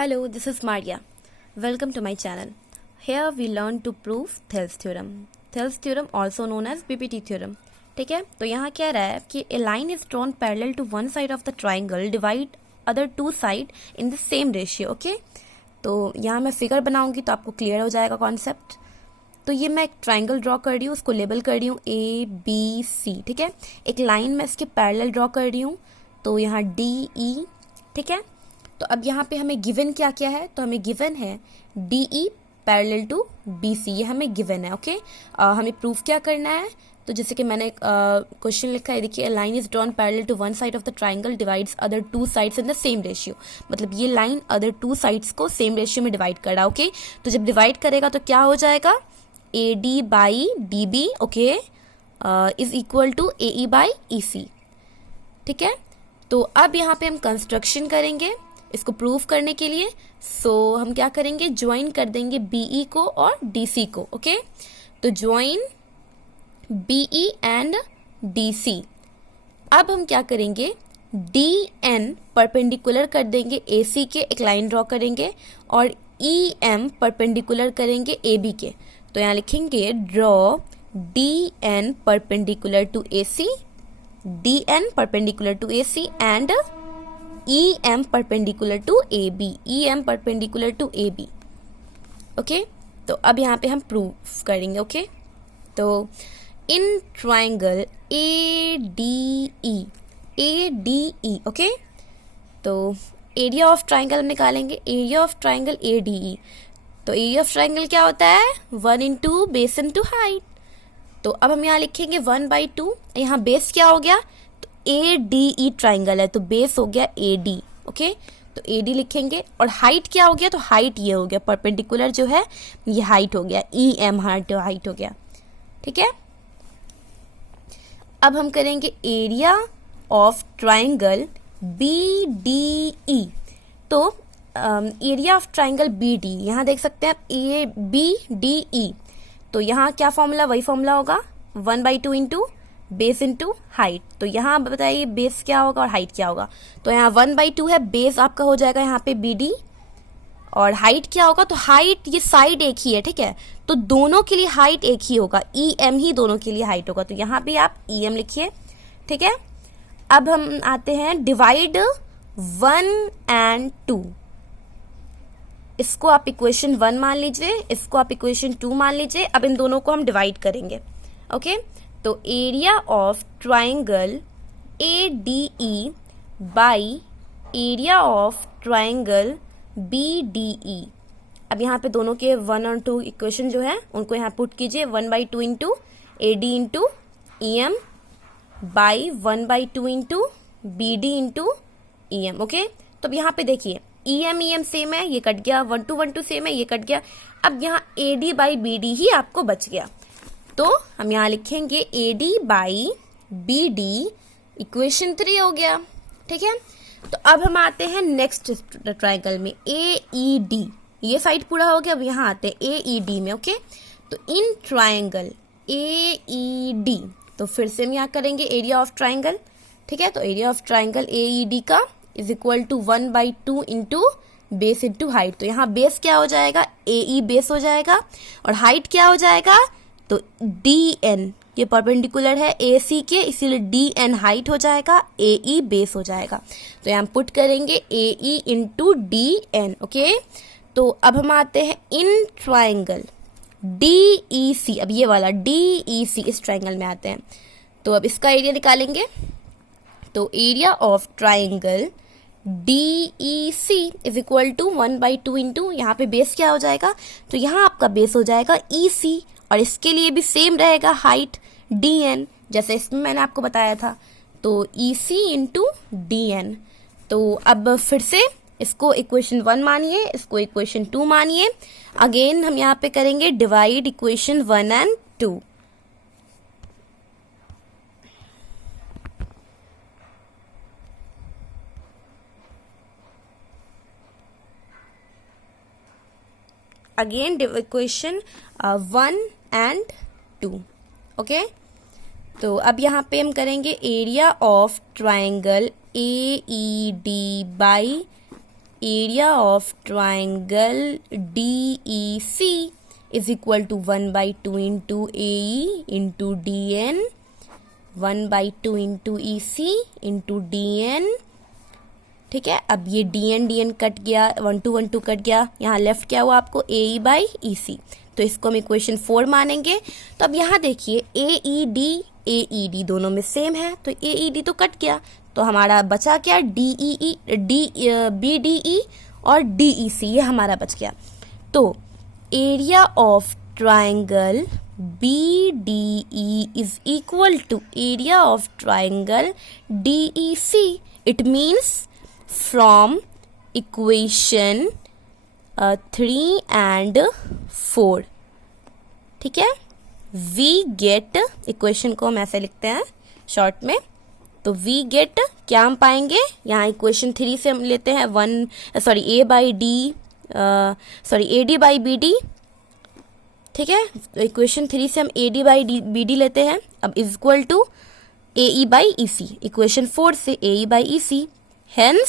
Hello, this is Maria. Welcome to my channel. Here we learn to prove Thales theorem. Thales theorem also known as BPT theorem. ठीक है, तो यहाँ क्या रहा है कि a line is drawn parallel to one side of the triangle divide other two side in the same ratio. Okay? तो यहाँ मैं फिगर बनाऊंगी तो आपको क्लियर हो जाएगा कॉन्सेप्ट. तो ये मैं एक ट्राइंगल ड्रॉ कर रही हूँ, उसको लेबल कर रही हूँ ABC. ठीक है, एक लाइन मैं इसके पैरेलल ड्रॉ कर रही हूँ, तो यहाँ DE. ठीक है, तो अब यहाँ पे हमें गिवन क्या क्या है, तो हमें गिवन है DE पैरेलल टू BC, ये हमें गिवन है. ओके, हमें प्रूफ क्या करना है, तो जैसे कि मैंने क्वेश्चन लिखा है, देखिए line is drawn parallel to one side of the triangle divides other two sides in the same ratio. मतलब ये लाइन अदर टू साइड्स को सेम रेशियो में डिवाइड कर रहा है. ओके, तो जब डिवाइड करेगा तो क्या हो जाएगा, AD by DB okay is equal to AE by EC. ठीक है, तो अब यहाँ पे हम कंस्ट्रक्शन करेंगे इसको प्रूव करने के लिए. सो हम क्या करेंगे, ज्वाइन कर देंगे BE को और DC को. ओके, तो ज्वाइन BE एंड DC. अब हम क्या करेंगे, DN परपेंडिकुलर कर देंगे AC के, एक लाइन ड्रॉ करेंगे, और EM परपेंडिकुलर करेंगे AB के. तो यहाँ लिखेंगे draw DN perpendicular to AC, DN perpendicular to AC and EM perpendicular to AB, EM perpendicular to AB. Okay, तो अब यहाँ पे हम प्रूफ करेंगे. ओके, तो इन ट्राइंगल ADE ओके, तो एरिया ऑफ ट्राइंगल हम निकालेंगे, एरिया ऑफ ट्राइंगल ADE. तो एरिया ऑफ ट्राइंगल क्या होता है, 1 इंटू बेस इंटू हाइट. तो अब हम यहाँ लिखेंगे 1/2. यहाँ बेस क्या हो गया, तो ADE ट्राइंगल है तो बेस हो गया AD. ओके, तो AD लिखेंगे, और हाइट क्या हो गया, तो हाइट ये हो गया, परपेंडिकुलर जो है ये हाइट हो गया, EM हाइट हो गया. ठीक है, अब हम करेंगे एरिया ऑफ ट्राइंगल BDE. तो एरिया ऑफ ट्राइंगल BD, यहाँ देख सकते हैं आप ABDE. तो यहाँ क्या फॉर्मूला, वही फॉर्मूला होगा 1/2 इंटू बेस इंटू हाइट. तो यहाँ बताइए बेस क्या होगा और हाइट क्या होगा. तो यहाँ 1/2 है, बेस आपका हो जाएगा यहाँ पे BD, और हाइट क्या होगा, तो हाइट ये साइड एक ही है. ठीक है, तो दोनों के लिए हाइट एक ही होगा, EM ही दोनों के लिए हाइट होगा. तो यहाँ पे आप EM लिखिए. ठीक है, अब हम आते हैं डिवाइड 1 एंड 2. इसको आप इक्वेशन 1 मान लीजिए, इसको आप इक्वेशन 2 मान लीजिए. अब इन दोनों को हम डिवाइड करेंगे. ओके, तो area of triangle ADE by area of triangle BDE. अब यहाँ पे दोनों के 1 और 2 इक्वेशन जो है उनको यहाँ पुट कीजिए, 1/2 into AD into EM by 1/2 into BD into EM. Okay, तो अब यहाँ पे देखिए EM सेम है, ये कट गया, 1 2 1 2 सेम है, ये कट गया. अब यहाँ AD बाई BD ही आपको बच गया. तो हम यहाँ लिखेंगे AD बाई BD इक्वेशन 3 हो गया. ठीक है, तो अब हम आते हैं नेक्स्ट ट्राइंगल में AED. ये साइड पूरा हो गया, अब यहाँ आते हैं AED में. ओके, तो इन ट्राइंगल AED, तो फिर से हम यहाँ करेंगे एरिया ऑफ ट्राइंगल. ठीक है, तो एरिया ऑफ ट्राइंगल AED का is equal to 1/2 into base into height. तो यहाँ बेस क्या हो जाएगा, AE बेस हो जाएगा, और हाइट क्या हो जाएगा, तो DN, ये परपेंडिकुलर है AC के, इसीलिए DN हाइट हो जाएगा, AE बेस हो जाएगा. तो यहाँ पुट करेंगे AE इंटू DN. ओके, तो अब हम आते हैं इन ट्राइंगल DEC. अब ये वाला DEC इस ट्राइंगल में आते हैं, तो अब इसका एरिया निकालेंगे. तो area of triangle DEC is equal to 1/2 into, यहाँ पे बेस क्या हो जाएगा, तो यहाँ आपका बेस हो जाएगा EC, और इसके लिए भी सेम रहेगा हाइट DN, जैसे इसमें मैंने आपको बताया था. तो EC इंटू DN. तो अब फिर से इसको इक्वेशन 1 मानिए, इसको इक्वेशन 2 मानिए. अगेन हम यहाँ पे करेंगे divide equation 1 and 2. Again equation 1 and 2. Okay, तो अब यहाँ पे हम करेंगे area of triangle AED by area of triangle DEC is equal to 1/2 into AE into DN, 1/2 into EC into DN। ठीक है, अब ये DN कट गया, 1 2 1 2 कट गया, यहाँ लेफ्ट क्या हुआ आपको AE/EC, तो इसको हम इक्वेशन 4 मानेंगे। तो अब यहाँ देखिए AED दोनों में सेम है, तो AED तो कट गया, तो हमारा बचा क्या BDE और DEC, ये हमारा बच गया। तो area of triangle BDE is equal to area of triangle DEC। It means from equation 3 and 4। ठीक है, वी गेट, इक्वेशन को हम ऐसे लिखते हैं शॉर्ट में, तो वी गेट क्या हम पाएंगे, यहाँ इक्वेशन 3 से हम लेते हैं AD/BD। ठीक है, इक्वेशन 3 से हम AD/BD लेते हैं, अब is equal to AE/EC, equation 4 से AE/EC, हेंस